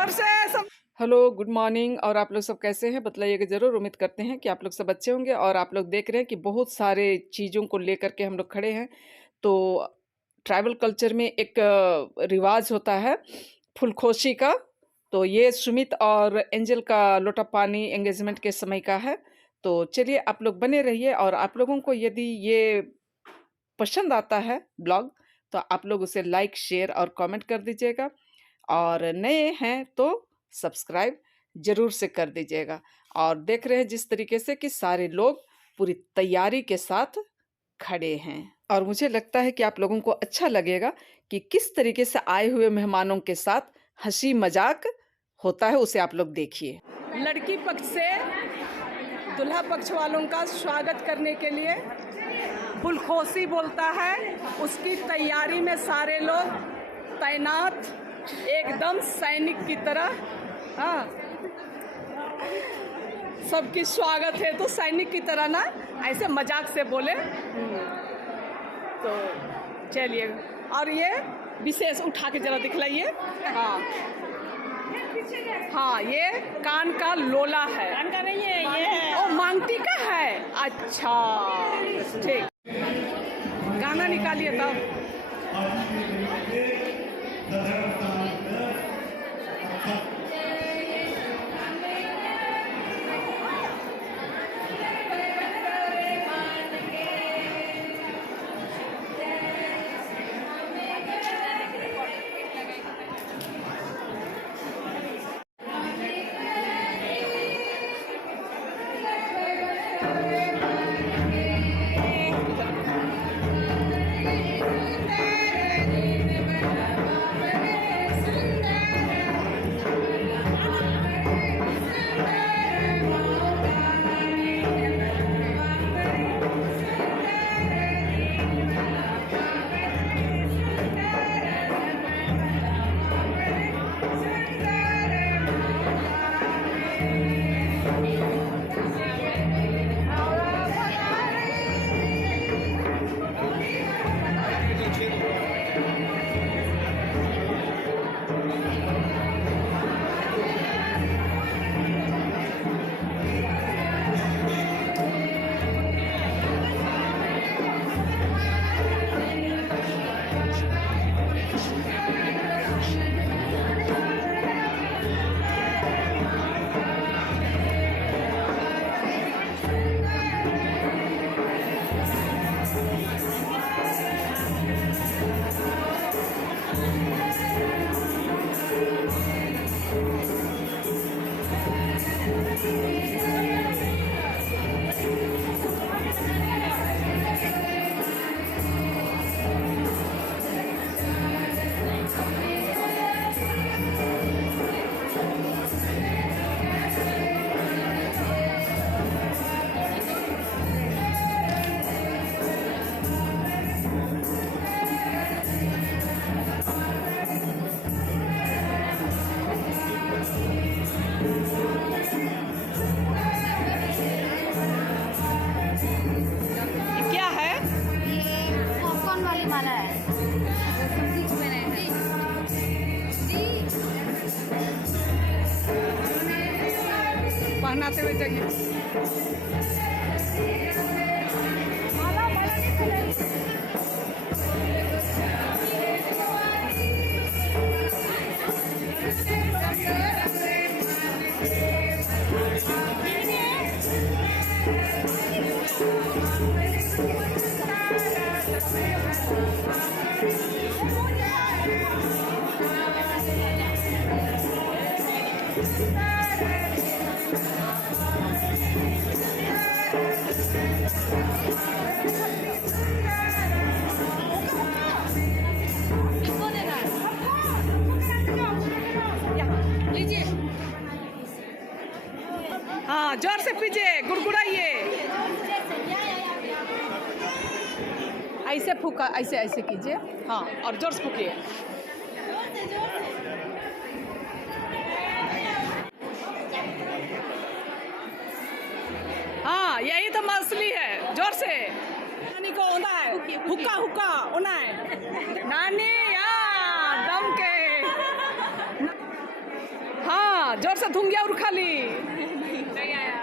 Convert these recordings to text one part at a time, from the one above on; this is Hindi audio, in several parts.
जोर से सब। Hello, good morning. और आप लोग सब कैसे हैं बताइएगा ज़रूर। उम्मीद करते हैं कि आप लोग सब अच्छे होंगे। और आप लोग देख रहे हैं कि बहुत सारे चीज़ों को लेकर के हम लोग खड़े हैं। तो ट्राइबल कल्चर में एक रिवाज होता है फुलखोशी का। तो ये सुमित और एंजल का लोटा पानी एंगेजमेंट के समय का है। तो चलिए आप लोग बने रहिए। और आप लोगों को यदि ये पसंद आता है ब्लॉग तो आप लोग उसे लाइक शेयर और कमेंट कर दीजिएगा। और नए हैं तो सब्सक्राइब ज़रूर से कर दीजिएगा। और देख रहे हैं जिस तरीके से कि सारे लोग पूरी तैयारी के साथ खड़े हैं। और मुझे लगता है कि आप लोगों को अच्छा लगेगा कि किस तरीके से आए हुए मेहमानों के साथ हंसी मजाक होता है, उसे आप लोग देखिए। लड़की पक्ष से दुल्हा पक्ष वालों का स्वागत करने के लिए फुलखोशी बोलता है, उसकी तैयारी में सारे लोग तैनात एकदम सैनिक की तरह। हाँ, सबकी स्वागत है तो सैनिक की तरह ना, ऐसे मजाक से बोले। तो चलिए, और ये विशेष उठा के जरा दिखलाइए। हाँ हाँ, ये कान का लोला है। कान का नहीं है, ये है। ओ, मांगटी का है। अच्छा ठीक, गाना निकालिए तब। पहनाते हुए जाइए। हाँ, जोर से पीजिए, गुड़गुड़ाइए। ऐसे फूका, ऐसे ऐसे कीजिए। हाँ, और जोर से फूकिए। हाँ, यही तो मछली है। जोर से नानी को होना है, हुक्का हुक्का होना है नानी। दम के जोर से धूम गया और खाली नहीं आया।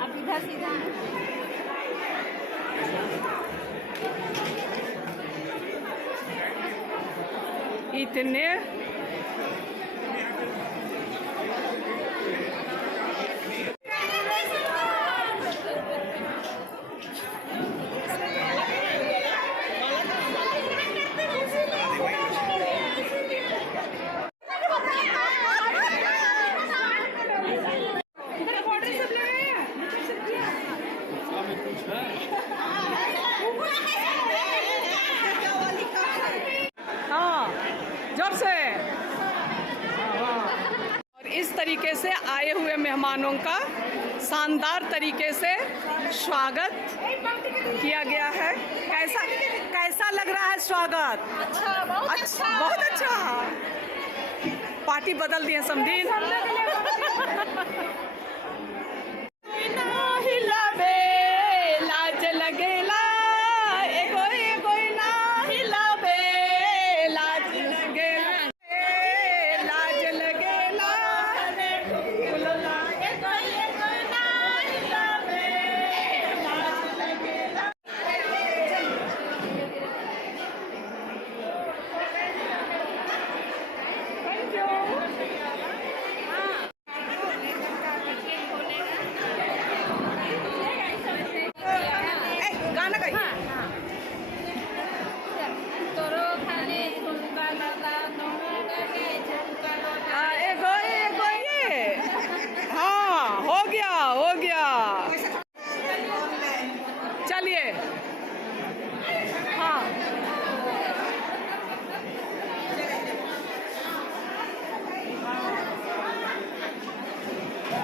अब इधर सीधा इतने जोर से। और इस तरीके से आए हुए मेहमानों का शानदार तरीके से स्वागत किया गया है। कैसा कैसा लग रहा है स्वागत? अच्छा, बहुत अच्छा। पार्टी बदल दी है समझी। लाज लगेला एगो एगो ना हिलाबे लाज लगेला लाज लगेला फुलला एगो एगो ना हिलाबे लाज लगेला। Thank you. गाना गाइए। तोरो खाने झुमका लगा नौका के झुमका लगा। एगो एगो ये हाँ हो गया चलिए। हाँ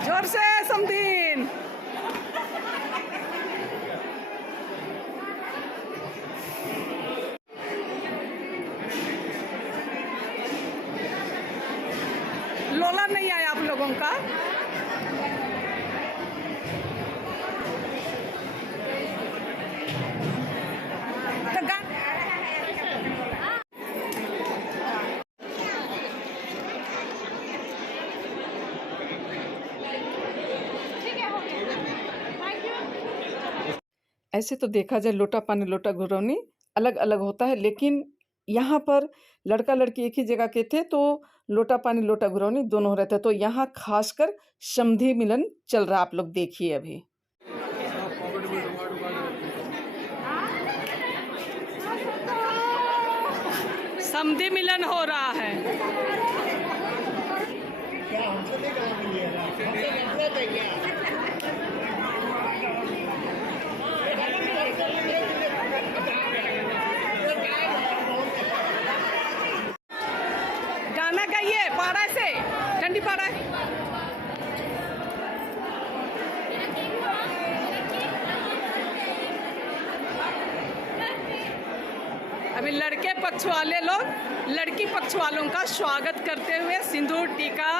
जोर से समदीन। लोला नहीं आया आप लोगों का? तो ऐसे तो देखा जाए लोटा पानी लोटा घुरौनी अलग अलग होता है, लेकिन यहाँ पर लड़का लड़की एक ही जगह के थे तो लोटा पानी लोटा घुरौनी दोनों हो रहे थे। तो यहाँ खासकर समधी मिलन चल रहा, आप लोग देखिए अभी। समधी मिलन हो रहा है। गाना गाइए पाड़ा से, ठंडी पाड़ा। अभी लड़के पक्ष वाले लोग लड़की पक्ष वालों का स्वागत करते हुए सिंदूर टीका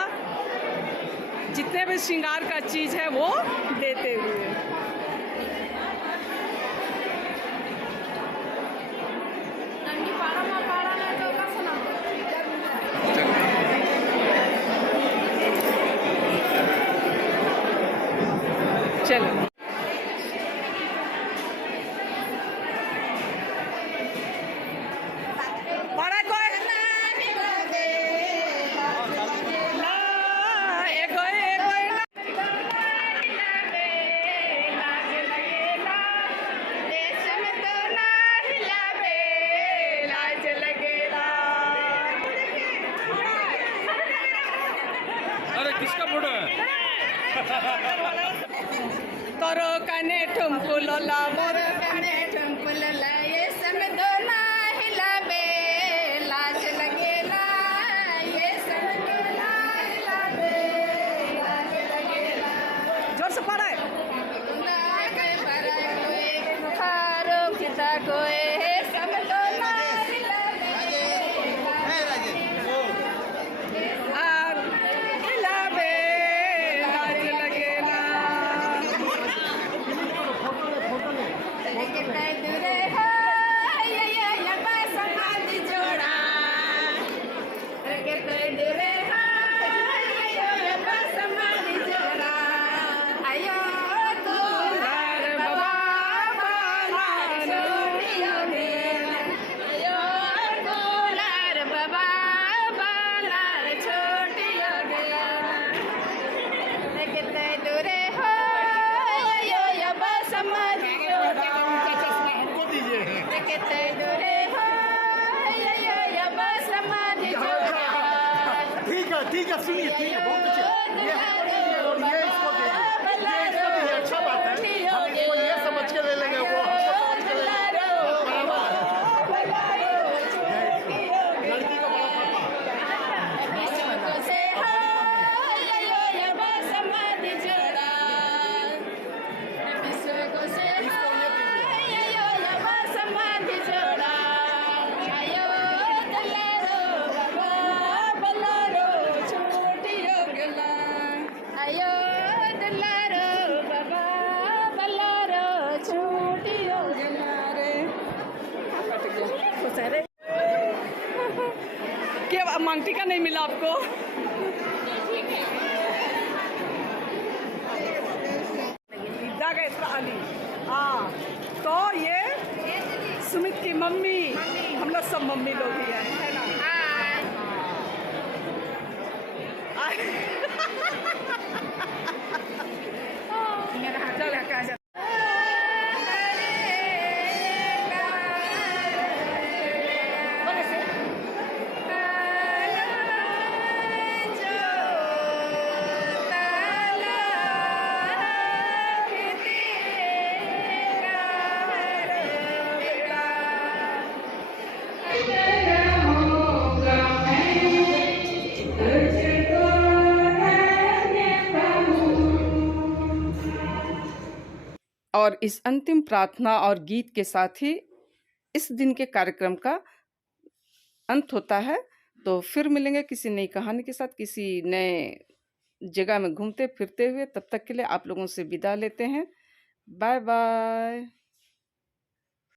जितने भी श्रृंगार का चीज है वो देते हुए। चलो किसका फोटो है? तोरो कने ठुमको लोला मोर कने ठुमको लोला ये सब दोना हिलाबे लाज लगेला ये सब दोना हिलाबे लाज लगेला। जोर से पढ़े। ना के बरा कोई बुखारो किता कोई सब दोना हिलाबे आर हिलाबे लाज लगेला। लेकिन दूरे है ये ठीक है, सुनिए, ठीक है, बहुत अच्छे। ये हमको दीजिए और ये इसको दीजिए। ये इसको दीजिए, अच्छा बात है। हम इसको ये समझ के ले लेंगे, वो हमको समझ के ले लेंगे। बराबर है। लड़की का बड़ा पापा। क्या मांगटी का नहीं मिला आपको? हाँ, तो ये सुमित की मम्मी, हम लोग सब मम्मी लोग ही हैं, है ना? और इस अंतिम प्रार्थना और गीत के साथ ही इस दिन के कार्यक्रम का अंत होता है। तो फिर मिलेंगे किसी नई कहानी के साथ, किसी नए जगह में घूमते फिरते हुए। तब तक के लिए आप लोगों से विदा लेते हैं। Bye bye.